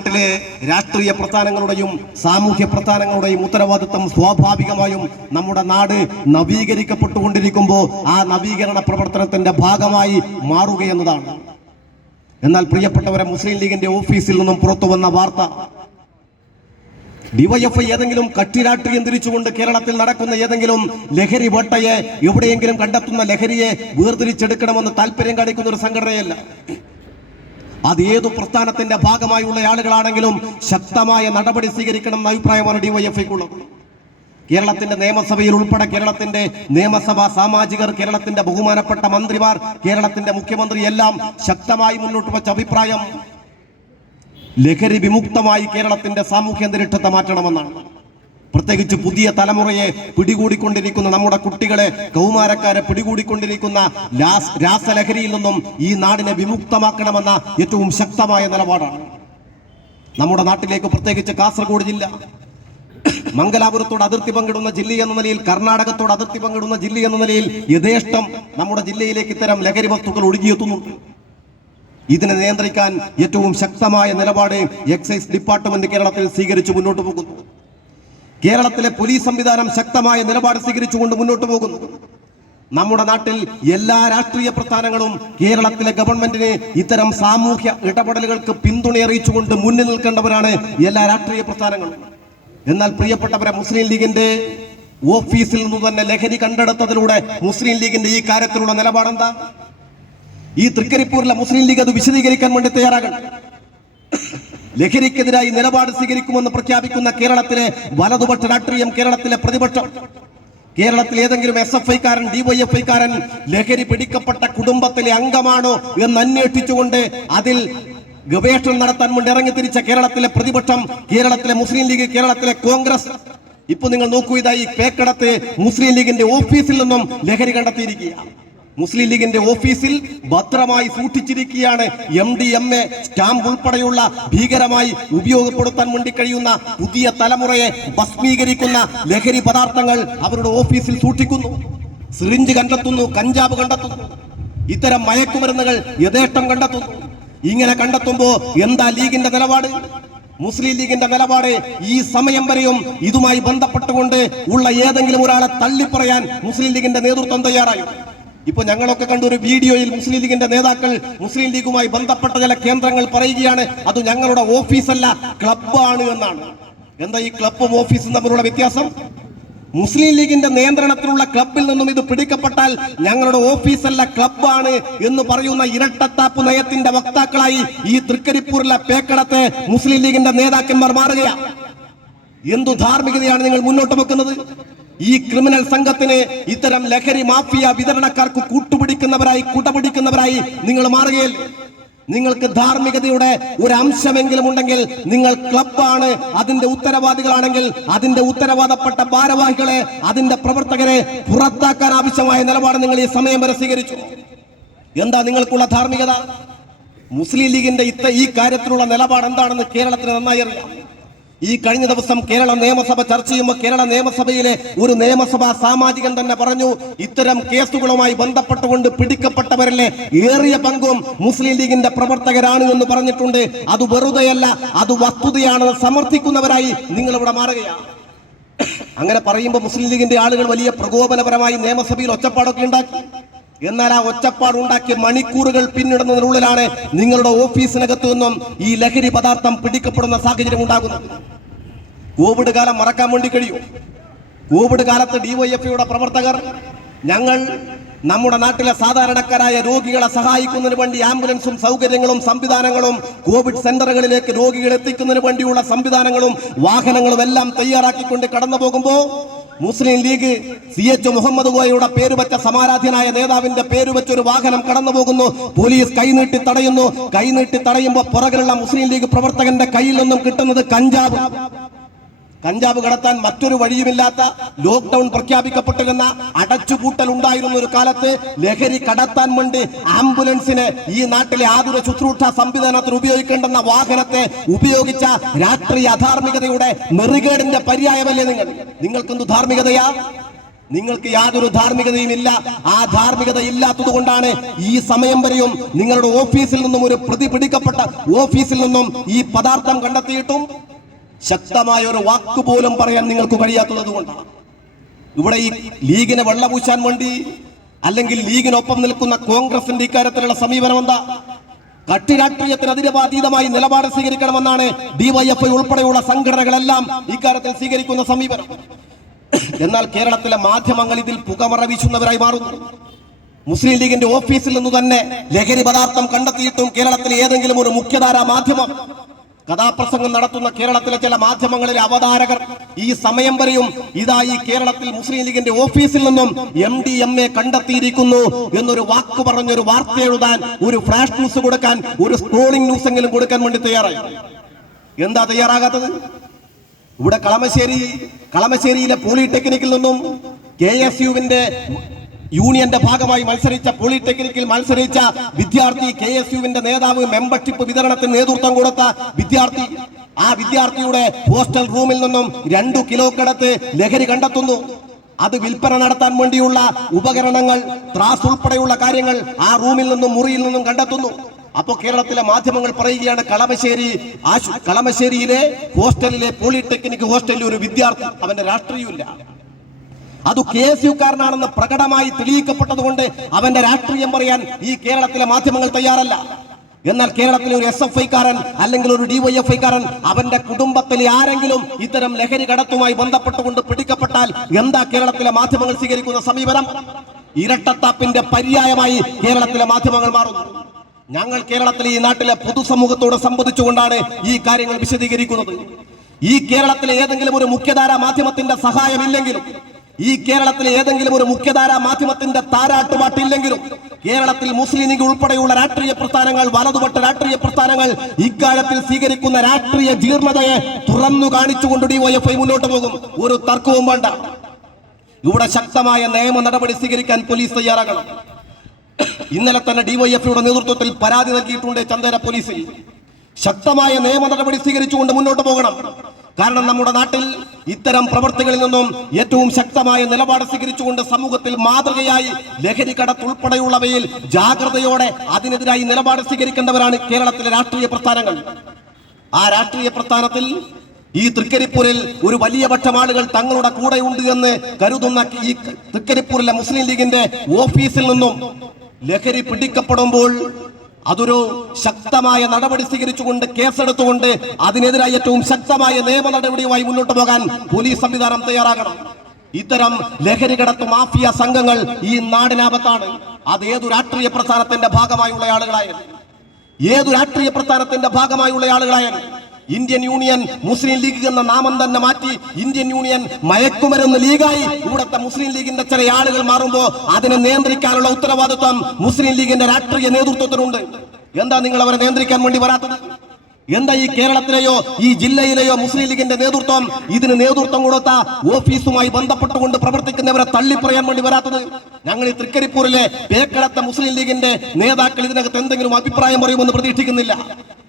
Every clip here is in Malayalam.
നാട്ടിലെ രാഷ്ട്രീയ പ്രസ്ഥാനങ്ങളുടെയും സാമൂഹ്യ പ്രസ്ഥാനങ്ങളുടെയും ഉത്തരവാദിത്വം സ്വാഭാവികമായും നമ്മുടെ നാട് നവീകരിക്കപ്പെട്ടുകൊണ്ടിരിക്കുമ്പോൾ ആ നവീകരണ പ്രവർത്തനത്തിന്റെ ഭാഗമായി മാറുകയെന്നതാണ്. എന്നാൽ പ്രിയപ്പെട്ടവരെ മുസ്ലിം ലീഗിന്റെ ഓഫീസിൽ നിന്നും പുറത്തു വന്ന വാർത്ത. ഡിവൈഎഫ്ഐ ഏതെങ്കിലും കട്ടിരാഷ്ട്രീയം തിരിച്ചുകൊണ്ട് കേരളത്തിൽ നടക്കുന്ന ഏതെങ്കിലും ലഹരി വേട്ടയെ എവിടെയെങ്കിലും കണ്ടെത്തുന്ന ലഹരിയെ വേർതിരിച്ചെടുക്കണമെന്ന് താല്പര്യം കാണിക്കുന്ന ഒരു സംഘടനയല്ല. അത് ഏതു പ്രസ്ഥാനത്തിന്റെ ഭാഗമായുള്ള ആളുകളാണെങ്കിലും ശക്തമായ നടപടി സ്വീകരിക്കണം എന്ന അഭിപ്രായമാണ് ഡിവൈഎഫ്ഐക്കുള്ളത്. കേരളത്തിന്റെ നിയമസഭയിൽ ഉൾപ്പെടെ കേരളത്തിന്റെ നിയമസഭാ സാമാജികർ കേരളത്തിന്റെ ബഹുമാനപ്പെട്ട മന്ത്രിമാർ കേരളത്തിന്റെ മുഖ്യമന്ത്രി എല്ലാം ശക്തമായി മുന്നോട്ട് വെച്ച അഭിപ്രായം ലഹരി വിമുക്തമായി കേരളത്തിന്റെ സാമൂഹ്യ അന്തരീക്ഷത്തെ മാറ്റണമെന്നാണ്. പ്രത്യേകിച്ച് പുതിയ തലമുറയെ പിടികൂടിക്കൊണ്ടിരിക്കുന്ന നമ്മുടെ കുട്ടികളെ കൗമാരക്കാരെ പിടികൂടിക്കൊണ്ടിരിക്കുന്ന രാസലഹരിയിൽ നിന്നും ഈ നാടിനെ വിമുക്തമാക്കണമെന്ന ഏറ്റവും ശക്തമായ നിലപാടാണ്. നമ്മുടെ നാട്ടിലേക്ക് പ്രത്യേകിച്ച് കാസർഗോഡ് ജില്ല. മംഗലാപുരത്തോട് അതിർത്തി പങ്കിടുന്ന ജില്ല എന്ന നിലയിൽ കർണാടകത്തോട് അതിർത്തി പങ്കിടുന്ന ജില്ല എന്ന നിലയിൽ യഥേഷ്ടം നമ്മുടെ ജില്ലയിലേക്ക് ഇത്തരം ലഹരി വസ്തുക്കൾ ഒഴുകിയെത്തുന്നുണ്ട്. ഇതിനെ നിയന്ത്രിക്കാൻ ഏറ്റവും ശക്തമായ നിലപാട് എക്സൈസ് ഡിപ്പാർട്ട്മെന്റ് കേരളത്തിൽ സ്വീകരിച്ച് മുന്നോട്ട് പോകുന്നു. കേരളത്തിലെ പോലീസ് സംവിധാനം ശക്തമായ നിലപാട് സ്വീകരിച്ചുകൊണ്ട് മുന്നോട്ട് പോകുന്നു. നമ്മുടെ നാട്ടിൽ എല്ലാ രാഷ്ട്രീയ പ്രസ്ഥാനങ്ങളും കേരളത്തിലെ ഗവൺമെന്റിന് ഇത്തരം സാമൂഹ്യ ഇടപെടലുകൾക്ക് പിന്തുണ അറിയിച്ചുകൊണ്ട് മുന്നിൽ നിൽക്കേണ്ടവരാണ് എല്ലാ രാഷ്ട്രീയ പ്രസ്ഥാനങ്ങളും. എന്നാൽ പ്രിയപ്പെട്ടവരെ മുസ്ലിം ലീഗിന്റെ ഓഫീസിൽ നിന്ന് തന്നെ ലഹരി കണ്ടെടുത്തതിലൂടെ മുസ്ലിം ലീഗിന്റെ ഈ കാര്യത്തിലുള്ള നിലപാടെന്താ? ഈ തൃക്കരിപ്പൂരിലെ മുസ്ലിം ലീഗ് അത് വിശദീകരിക്കാൻ വേണ്ടി തയ്യാറാകണം. ലഹരിക്കെതിരായി നിലപാട് സ്വീകരിക്കുമെന്ന് പ്രഖ്യാപിക്കുന്ന കേരളത്തിലെ വലതുപക്ഷ രാഷ്ട്രീയം കേരളത്തിലെ പ്രതിപക്ഷം. കേരളത്തിൽ ഏതെങ്കിലും എസ് എഫ് ഐക്കാരൻ ഡിവൈഎഫ് ഐക്കാരൻ ലഹരി പിടിക്കപ്പെട്ട കുടുംബത്തിലെ അംഗമാണോ എന്ന് അന്വേഷിച്ചുകൊണ്ട് അതിൽ ഗവേഷണം നടത്താൻ വേണ്ടി ഇറങ്ങി തിരിച്ച കേരളത്തിലെ പ്രതിപക്ഷം കേരളത്തിലെ മുസ്ലിം ലീഗ് കേരളത്തിലെ കോൺഗ്രസ്. ഇപ്പൊ നിങ്ങൾ നോക്കൂ ഇതായി പേക്കടത്ത് മുസ്ലിം ലീഗിന്റെ ഓഫീസിൽ നിന്നും ലഹരി കണ്ടെത്തിയിരിക്കുകയാണ്. മുസ്ലിം ലീഗിന്റെ ഓഫീസിൽ ഭദ്രമായി സൂക്ഷിച്ചിരിക്കുകയാണ് M D M A. Stamp ഉൾപ്പെടെയുള്ള ഭീകരമായി ഉപയോഗപ്പെടുത്താൻ വേണ്ടി കഴിയുന്ന പുതിയ തലമുറയെ ഭസ്മീകരിക്കുന്ന ലഹരി പദാർത്ഥങ്ങൾ അവരുടെ ഓഫീസിൽ സൂക്ഷിക്കുന്നു. സിറിഞ്ച് കണ്ടെത്തുന്നു കഞ്ചാവ് കണ്ടെത്തുന്നു. ഇത്തരം മയക്കുമരുന്നുകൾ യഥേഷ്ടം കണ്ടെത്തുന്നു. ഇങ്ങനെ കണ്ടെത്തുമ്പോൾ എന്താ ലീഗിന്റെ നിലപാട്? മുസ്ലിം ലീഗിന്റെ നിലപാട് ഈ സമയം വരെയും ഇതുമായി ബന്ധപ്പെട്ടുകൊണ്ട് ഉള്ള ഏതെങ്കിലും ഒരാളെ തള്ളിപ്പറയാൻ മുസ്ലിം ലീഗിന്റെ നേതൃത്വം തയ്യാറായി? ഇപ്പൊ ഞങ്ങളൊക്കെ കണ്ട ഒരു വീഡിയോയിൽ മുസ്ലിം ലീഗിന്റെ നേതാക്കൾ മുസ്ലിം ലീഗുമായി ബന്ധപ്പെട്ട ചില കേന്ദ്രങ്ങൾ പറയുകയാണ് അത് ഞങ്ങളുടെ ഓഫീസല്ല ക്ലബ്ബാണ് എന്നാണ്. എന്താ ഈ ക്ലബും ഓഫീസും തമ്മിലുള്ള വ്യത്യാസം? മുസ്ലിം ലീഗിന്റെ നിയന്ത്രണത്തിലുള്ള ക്ലബിൽ നിന്നും ഇത് പിടിക്കപ്പെട്ടാൽ ഞങ്ങളുടെ ഓഫീസല്ല ക്ലബാണ് എന്ന് പറയുന്ന ഇരട്ടത്താപ്പ് നയത്തിന്റെ വക്താക്കളായി ഈ തൃക്കരിപ്പൂരിലെ പേക്കടത്തെ മുസ്ലിം ലീഗിന്റെ നേതാക്കന്മാർ മാറുകയാണ് എന്തു ധാർമ്മികതയാണ് നിങ്ങൾ മുന്നോട്ട് വെക്കുന്നത്? ഈ ക്രിമിനൽ സംഘത്തിന് ഇത്തരം ലഹരി മാഫിയ വിതരണക്കാർക്ക് കൂട്ടുപിടിക്കുന്നവരായി കുടപിടിക്കുന്നവരായി നിങ്ങൾ മാറുകയിൽ. നിങ്ങൾക്ക് ധാർമ്മികതയുടെ ഒരു അംശമെങ്കിലും ഉണ്ടെങ്കിൽ നിങ്ങൾ ക്ലബാണ് അതിന്റെ ഉത്തരവാദികളാണെങ്കിൽ അതിന്റെ ഉത്തരവാദപ്പെട്ട ഭാരവാഹികളെ അതിന്റെ പ്രവർത്തകരെ പുറത്താക്കാൻ ആവശ്യമായ നിലപാട് നിങ്ങൾ ഈ സമയം വരെ സ്വീകരിച്ചു. എന്താ നിങ്ങൾക്കുള്ള ധാർമ്മികത? മുസ്ലിം ലീഗിന്റെ ഇത്ത ഈ കാര്യത്തിലുള്ള നിലപാട് എന്താണെന്ന് കേരളത്തിന് നന്നായി അറിയാം. ഈ കഴിഞ്ഞ ദിവസം കേരള നിയമസഭ ചർച്ച ചെയ്യുമ്പോൾ കേരള നിയമസഭയിലെ ഒരു നിയമസഭാ സാമാജികൻ തന്നെ പറഞ്ഞു ഇത്തരം കേസുകളുമായി ബന്ധപ്പെട്ടുകൊണ്ട് പിടിക്കപ്പെട്ടവരിലെ ഏറിയ പങ്കും മുസ്ലിം ലീഗിന്റെ പ്രവർത്തകരാണ് എന്ന് പറഞ്ഞിട്ടുണ്ട്. അത് വെറുതെയല്ല അത് വസ്തുതയാണെന്ന് സമർത്ഥിക്കുന്നവരായി നിങ്ങൾ ഇവിടെ മാറുകയാണ്. അങ്ങനെ പറയുമ്പോൾ മുസ്ലിം ലീഗിന്റെ ആളുകൾ വലിയ പ്രകോപനപരമായി നിയമസഭയിൽ ഒച്ചപ്പാടൊക്കെ ഉണ്ടാക്കി. എന്നാൽ ആ ഒച്ചപ്പാട് ഉണ്ടാക്കിയ മണിക്കൂറുകൾ പിന്നിടുന്നതിനുള്ളിലാണ് നിങ്ങളുടെ ഓഫീസിനകത്തു നിന്നും ഈ ലഹരി പദാർത്ഥം പിടിക്കപ്പെടുന്ന സാഹചര്യം ഉണ്ടാകുന്നത്. കോവിഡ് കാലം മറക്കാൻ വേണ്ടി കഴിയും. കോവിഡ് കാലത്ത് ഡിവൈഎഫ്ഐയുടെ പ്രവർത്തകർ ഞങ്ങൾ നമ്മുടെ നാട്ടിലെ സാധാരണക്കാരായ രോഗികളെ സഹായിക്കുന്നതിന് വേണ്ടി ആംബുലൻസും സൗകര്യങ്ങളും സംവിധാനങ്ങളും കോവിഡ് സെന്ററുകളിലേക്ക് രോഗികൾ എത്തിക്കുന്നതിന് വേണ്ടിയുള്ള സംവിധാനങ്ങളും വാഹനങ്ങളും എല്ലാം തയ്യാറാക്കിക്കൊണ്ട് കടന്നു പോകുമ്പോൾ മുസ്ലിം ലീഗ് സി എച്ച് മുഹമ്മദ് ഗോയയുടെ വെച്ച സമാരാധ്യനായ നേതാവിന്റെ പേര് വെച്ച ഒരു വാഹനം കടന്നു പോകുന്നു പോലീസ് കൈനീട്ടി തടയുന്നു. കൈനീട്ടി തടയുമ്പോൾ പുറകിലുള്ള മുസ്ലിം ലീഗ് പ്രവർത്തകന്റെ കയ്യിൽ നിന്നും കിട്ടുന്നത് കഞ്ചാവ്. കഞ്ചാവ് കടത്താൻ മറ്റൊരു വഴിയുമില്ലാത്ത ലോക്ക്ഡൌൺ പ്രഖ്യാപിക്കപ്പെട്ടിരുന്ന അടച്ചുപൂട്ടൽ ഉണ്ടായിരുന്ന ഒരു കാലത്ത് ലഹരി കടത്താൻ വേണ്ടി ആംബുലൻസിന് ഈ നാട്ടിലെ ആതുര ശുശ്രൂഷ സംവിധാനത്തിൽ ഉപയോഗിക്കേണ്ടെന്ന വാഹനത്തെ ഉപയോഗിച്ച രാഷ്ട്രീയ അധാർമികതയുടെ നെറികേടിന്റെ പര്യായമല്ലേ നിങ്ങൾ? നിങ്ങൾക്കെന്തു ധാർമ്മികതയാ? നിങ്ങൾക്ക് യാതൊരു ധാർമ്മികതയും ഇല്ല ആ ധാർമ്മികത ഇല്ലാത്തത് കൊണ്ടാണ് ഈ സമയം വരെയും നിങ്ങളുടെ ഓഫീസിൽ നിന്നും ഒരു പ്രതി പിടിക്കപ്പെട്ട ഓഫീസിൽ നിന്നും ഈ പദാർത്ഥം കണ്ടെത്തിയിട്ടും ശക്തമായ ഒരു വാക്ക് പോലും പറയാൻ നിങ്ങൾക്ക് കഴിയാത്തത് കൊണ്ടാണ്. ഇവിടെ ഈ ലീഗിനെ വെള്ളപൂശാൻ വേണ്ടി അല്ലെങ്കിൽ ലീഗിനൊപ്പം നിൽക്കുന്ന കോൺഗ്രസിന്റെ ഇക്കാര്യത്തിലുള്ള സമീപനം എന്താ? കട്ടി രാഷ്ട്രീയത്തിന് അതിരവാതീതമായി നിലപാട് സ്വീകരിക്കണമെന്നാണ് ഡിവൈഎഫ്ഐ ഉൾപ്പെടെയുള്ള സംഘടനകളെല്ലാം ഇക്കാര്യത്തിൽ സ്വീകരിക്കുന്ന സമീപനം. എന്നാൽ കേരളത്തിലെ മാധ്യമങ്ങൾ ഇതിൽ പുകമറ വീശുന്നവരായി മാറുന്നു. മുസ്ലിം ലീഗിന്റെ ഓഫീസിൽ നിന്ന് തന്നെ ലഹരി പദാർത്ഥം കണ്ടെത്തിയിട്ടും കേരളത്തിലെ ഏതെങ്കിലും ഒരു മുഖ്യധാരാ മാധ്യമം കഥാപ്രസംഗം നടത്തുന്ന കേരളത്തിലെ ചില മാധ്യമങ്ങളിലെ അവതാരകർ ഈ സമയം വരെയും ഇതാ ഈ കേരളത്തിൽ മുസ്ലിം ലീഗിന്റെ ഓഫീസിൽ നിന്നും എം ഡി എം എ കണ്ടെത്തിയിരിക്കുന്നു എന്നൊരു വാക്ക് പറഞ്ഞൊരു വാർത്ത എഴുതാൻ ഒരു ഫ്ലാഷ് ന്യൂസ് കൊടുക്കാൻ ഒരു സ്ക്രോളിംഗ് ന്യൂസ് എങ്കിലും കൊടുക്കാൻ വേണ്ടി തയ്യാറായി. എന്താ തയ്യാറാകാത്തത്? ഇവിടെ കളമശ്ശേരി കളമശ്ശേരിയിലെ പോളിടെക്നിക്കിൽ നിന്നും കെ എസ് യുവിന്റെ യൂണിയന്റെ ഭാഗമായി മത്സരിച്ച പോളിടെക്നിക്കിൽ മത്സരിച്ച വിദ്യാർത്ഥി കെ എസ് യുവിന്റെ നേതാവ് മെമ്പർഷിപ്പ് വിതരണത്തിന് നേതൃത്വം കൊടുത്ത വിദ്യാർത്ഥി ആ വിദ്യാർത്ഥിയുടെ ഹോസ്റ്റൽ റൂമിൽ നിന്നും രണ്ടു കിലോ കടത്ത് ലഹരി കണ്ടെത്തുന്നു. അത് വിൽപ്പന നടത്താൻ വേണ്ടിയുള്ള ഉപകരണങ്ങൾ ത്രാസ് ഉൾപ്പെടെയുള്ള കാര്യങ്ങൾ ആ റൂമിൽ നിന്നും മുറിയിൽ നിന്നും കണ്ടെത്തുന്നു. അപ്പോൾ കേരളത്തിലെ മാധ്യമങ്ങൾ പറയുകയാണ് കളമശ്ശേരി കളമശ്ശേരിയിലെ ഹോസ്റ്റലിലെ പോളിടെക്നിക് ഹോസ്റ്റലിലെ ഒരു വിദ്യാർത്ഥി അവന്റെ രാഷ്ട്രീയമില്ല അത് കെ എസ് യുക്കാരനാണെന്ന് പ്രകടമായി തെളിയിക്കപ്പെട്ടതുകൊണ്ട് അവന്റെ രാഷ്ട്രീയം പറയാൻ ഈ കേരളത്തിലെ മാധ്യമങ്ങൾ തയ്യാറല്ല. എന്നാൽ കേരളത്തിലെ ഒരു എസ് എഫ് ഐക്കാരൻ അല്ലെങ്കിൽ ഒരു ഡിവൈഎഫ് ഐക്കാരൻ അവന്റെ കുടുംബത്തിലെ ആരെങ്കിലും ഇത്തരം ലഹരി കടത്തുമായി ബന്ധപ്പെട്ടുകൊണ്ട് പിടിക്കപ്പെട്ടാൽ എന്താ കേരളത്തിലെ മാധ്യമങ്ങൾ സ്വീകരിക്കുന്ന സമീപനം? ഇരട്ടത്താപ്പിന്റെ പര്യായമായി കേരളത്തിലെ മാധ്യമങ്ങൾ മാറുന്നു. ഞങ്ങൾ കേരളത്തിലെ ഈ നാട്ടിലെ പൊതുസമൂഹത്തോട് സംബന്ധിച്ചുകൊണ്ടാണ് ഈ കാര്യങ്ങൾ വിശദീകരിക്കുന്നത്. ഈ കേരളത്തിലെ ഏതെങ്കിലും ഒരു മുഖ്യധാര മാധ്യമത്തിന്റെ സഹായമില്ലെങ്കിലും ഈ കേരളത്തിലെ ഏതെങ്കിലും ഒരു മുഖ്യധാര മാധ്യമത്തിന്റെ താരാട്ടുപാട്ടില്ലെങ്കിലും കേരളത്തിൽ മുസ്ലിം ലീഗ് ഉൾപ്പെടെയുള്ള രാഷ്ട്രീയ പ്രസ്ഥാനങ്ങൾ വലതുപെട്ട രാഷ്ട്രീയ പ്രസ്ഥാനങ്ങൾ ഇക്കാര്യത്തിൽ സ്വീകരിക്കുന്ന രാഷ്ട്രീയ ജീർണതയെ തുറന്നു കാണിച്ചുകൊണ്ട് ഡി വൈ മുന്നോട്ട് പോകും. ഒരു തർക്കവും വേണ്ട. ഇവിടെ ശക്തമായ നിയമ നടപടി സ്വീകരിക്കാൻ പോലീസ് തയ്യാറാകണം. ഇന്നലെ തന്നെ ഡിവൈഎഫ്ഐയുടെ നേതൃത്വത്തിൽ പരാതി നൽകിയിട്ടുണ്ട് ചന്ദേര പോലീസിൽ. ശക്തമായ നിയമ നടപടി സ്വീകരിച്ചുകൊണ്ട് മുന്നോട്ട് പോകണം. കാരണം നമ്മുടെ നാട്ടിൽ ഇത്തരം പ്രവർത്തികളിൽ നിന്നും ഏറ്റവും ശക്തമായ നിലപാട് സ്വീകരിച്ചുകൊണ്ട് സമൂഹത്തിൽ മാതൃകയായി ലഹരി കടത്ത് ഉൾപ്പെടെയുള്ളവയിൽ ജാഗ്രതയോടെ അതിനെതിരായി നിലപാട് സ്വീകരിക്കേണ്ടവരാണ് കേരളത്തിലെ രാഷ്ട്രീയ പ്രസ്ഥാനങ്ങൾ. ആ രാഷ്ട്രീയ പ്രസ്ഥാനത്തിൽ ഈ തൃക്കരിപ്പൂരിൽ ഒരു വലിയ പക്ഷം ആളുകൾ തങ്ങളുടെ കൂടെയുണ്ട് എന്ന് കരുതുന്ന ഈ തൃക്കരിപ്പൂരിലെ മുസ്ലിം ലീഗിന്റെ ഓഫീസിൽ നിന്നും ലഹരി പിടിക്കപ്പെടുമ്പോൾ അതൊരു ശക്തമായ നടപടി സ്വീകരിച്ചുകൊണ്ട് കേസെടുത്തുകൊണ്ട് അതിനെതിരായി ഏറ്റവും ശക്തമായ നിയമ നടപടിയുമായി മുന്നോട്ട് പോകാൻ പോലീസ് സംവിധാനം തയ്യാറാകണം. ഇത്തരം ലഹരി കടത്ത് മാഫിയ സംഘങ്ങൾ ഈ നാടിനാപത്താണ്. അത് ഏതു രാഷ്ട്രീയ പ്രസ്ഥാനത്തിന്റെ ഭാഗമായുള്ള ആളുകളായാലും. ഏതു രാഷ്ട്രീയ പ്രസ്ഥാനത്തിന്റെ ഭാഗമായുള്ള ആളുകളായാലും. ഇന്ത്യൻ യൂണിയൻ മുസ്ലിം ലീഗ് എന്ന നാമം തന്നെ മാറ്റി ഇന്ത്യൻ യൂണിയൻ മയക്കുമരുന്ന് ലീഗായി ഇവിടുത്തെ മുസ്ലിം ലീഗിന്റെ ചില ആളുകൾ മാറുമ്പോൾ അതിനെ നിയന്ത്രിക്കാനുള്ള ഉത്തരവാദിത്വം മുസ്ലിം ലീഗിന്റെ രാഷ്ട്രീയ നേതൃത്വത്തിനുണ്ട്. എന്താ നിങ്ങൾ അവരെ നിയന്ത്രിക്കാൻ വേണ്ടി വരാത്തത്? എന്താ ഈ കേരളത്തിലെയോ ഈ ജില്ലയിലെയോ മുസ്ലിം ലീഗിന്റെ നേതൃത്വം ഇതിന് നേതൃത്വം കൊടുത്ത ഓഫീസുമായി ബന്ധപ്പെട്ടുകൊണ്ട് പ്രവർത്തിക്കുന്നവരെ തള്ളിപ്പറയാൻ വേണ്ടി വരാത്തത്? ഞങ്ങൾ ഈ തൃക്കരിപ്പൂരിലെ പേക്കടത്തെ മുസ്ലിം ലീഗിന്റെ നേതാക്കൾ ഇതിനകത്ത് എന്തെങ്കിലും അഭിപ്രായം പറയുമെന്ന് പ്രതീക്ഷിക്കുന്നില്ല.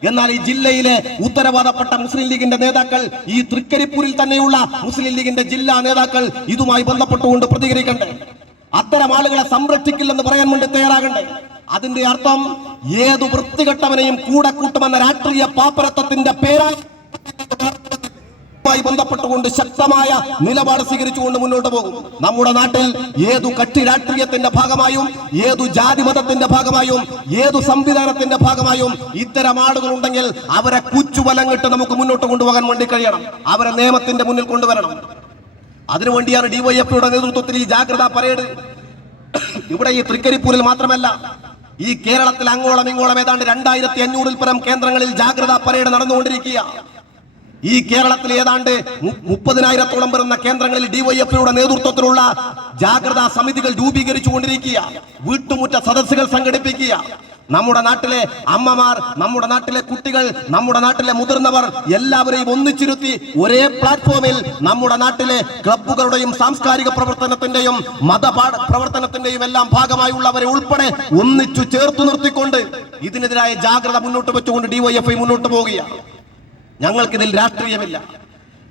എന്നാൽ ഈ ജില്ലയിലെ ഉത്തരവാദപ്പെട്ട മുസ്ലിം ലീഗിന്റെ നേതാക്കൾ ഈ തൃക്കരിപ്പൂരിൽ തന്നെയുള്ള മുസ്ലിം ലീഗിന്റെ ജില്ലാ നേതാക്കൾ ഇതുമായി ബന്ധപ്പെട്ടുകൊണ്ട് പ്രതികരിക്കണ്ടേ? അത്തരം ആളുകളെ സംരക്ഷിക്കില്ലെന്ന് പറയാൻ വേണ്ടി തയ്യാറാകണ്ടേ? അതിന്റെ അർത്ഥം ഏതു വൃത്തികെട്ടവനെയും കൂടെ കൂട്ടുമെന്ന രാഷ്ട്രീയ പാപ്പരത്വത്തിന്റെ പേരായി മായി ബന്ധപ്പെട്ടുകൊണ്ട് ശക്തമായ നിലപാട് സ്വീകരിച്ചുകൊണ്ട് മുന്നോട്ട് പോകും. നമ്മുടെ നാട്ടിൽ ഏതു കക്ഷി രാഷ്ട്രീയത്തിന്റെ ഭാഗമായും ഏതു ജാതി മതത്തിന്റെ ഭാഗമായും ഏതു സംവിധാനത്തിന്റെ ഭാഗമായും ഇത്തരം ആളുകൾ ഉണ്ടെങ്കിൽ അവരെ കുച്ചുവലങ്ങിട്ട് നമുക്ക് മുന്നോട്ട് കൊണ്ടുപോകാൻ വേണ്ടി കഴിയണം. അവരെ നിയമത്തിന്റെ മുന്നിൽ കൊണ്ടുവരണം. അതിനുവേണ്ടിയാണ് ഡിവൈഎഫ്ഐയുടെ നേതൃത്വത്തിൽ ഈ ജാഗ്രതാ പരേഡ്. ഇവിടെ ഈ തൃക്കരിപ്പൂരിൽ മാത്രമല്ല ഈ കേരളത്തിൽ അങ്ങോളം ഇങ്ങോളം ഏതാണ്ട് രണ്ടായിരത്തി അഞ്ഞൂറിൽ പരം കേന്ദ്രങ്ങളിൽ ജാഗ്രതാ പരേഡ് നടന്നുകൊണ്ടിരിക്കുക ഈ കേരളത്തിൽ ഏതാണ്ട് മുപ്പതിനായിരത്തോളം വരുന്ന കേന്ദ്രങ്ങളിൽ ഡിവൈഎഫ്ഐയുടെ നേതൃത്വത്തിലുള്ള ജാഗ്രതാ സമിതികൾ രൂപീകരിച്ചു കൊണ്ടിരിക്കുക വീട്ടുമുറ്റ സദസ്സുകൾ സംഘടിപ്പിക്കുക നമ്മുടെ നാട്ടിലെ അമ്മമാർ നമ്മുടെ നാട്ടിലെ കുട്ടികൾ നമ്മുടെ നാട്ടിലെ മുതിർന്നവർ എല്ലാവരെയും ഒന്നിച്ചിരുത്തി ഒരേ പ്ലാറ്റ്ഫോമിൽ നമ്മുടെ നാട്ടിലെ ക്ലബ്ബുകളുടെയും സാംസ്കാരിക പ്രവർത്തനത്തിന്റെയും മതപാഠ പ്രവർത്തനത്തിന്റെയും എല്ലാം ഭാഗമായുള്ളവരെ ഉൾപ്പെടെ ഒന്നിച്ചു ചേർത്തു നിർത്തിക്കൊണ്ട് ഇതിനെതിരായ ജാഗ്രത മുന്നോട്ട് വെച്ചുകൊണ്ട് ഡിവൈഎഫ്ഐ മുന്നോട്ട് പോവുകയാണ് ഞങ്ങൾക്കിതിൽ രാഷ്ട്രീയമില്ല.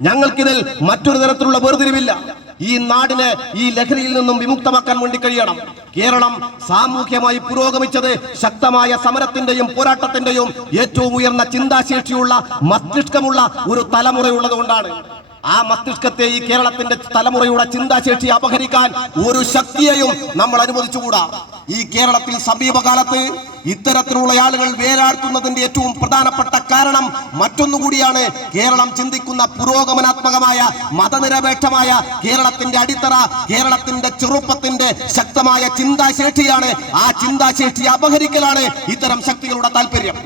ഞങ്ങൾക്കിതിൽ മറ്റൊരു തരത്തിലുള്ള വേർതിരിവില്ല. ഈ നാടിനെ ഈ ലഹരിയിൽ നിന്നും വിമുക്തമാക്കാൻ വേണ്ടി കഴിയണം. കേരളം സാമൂഹ്യമായി പുരോഗമിച്ചത് ശക്തമായ സമരത്തിന്റെയും പോരാട്ടത്തിന്റെയും ഏറ്റവും ഉയർന്ന ചിന്താശേഷിയുള്ള മസ്തിഷ്കമുള്ള ഒരു തലമുറയുള്ളത് കൊണ്ടാണ് ആ മസ്തിഷ്കത്തെ ഈ കേരളത്തിന്റെ തലമുറയുടെ ചിന്താശേഷി അപഹരിക്കാൻ ഒരു ശക്തിയെയും നമ്മൾ അനുവദിച്ചുകൂടാ. ഈ കേരളത്തിൽ സമീപകാലത്ത് ഇത്തരത്തിലുള്ള ആളുകൾ വേരാഴ്ത്തുന്നതിന്റെ ഏറ്റവും പ്രധാനപ്പെട്ട കാരണം മറ്റൊന്നുകൂടിയാണ് കേരളം ചിന്തിക്കുന്ന പുരോഗമനാത്മകമായ മതനിരപേക്ഷമായ കേരളത്തിന്റെ അടിത്തറ കേരളത്തിന്റെ ചെറുപ്പത്തിന്റെ ശക്തമായ ചിന്താശേഷിയാണ്. ആ ചിന്താശേഷി അപഹരിക്കലാണ് ഇത്തരം ശക്തികളുടെ താല്പര്യം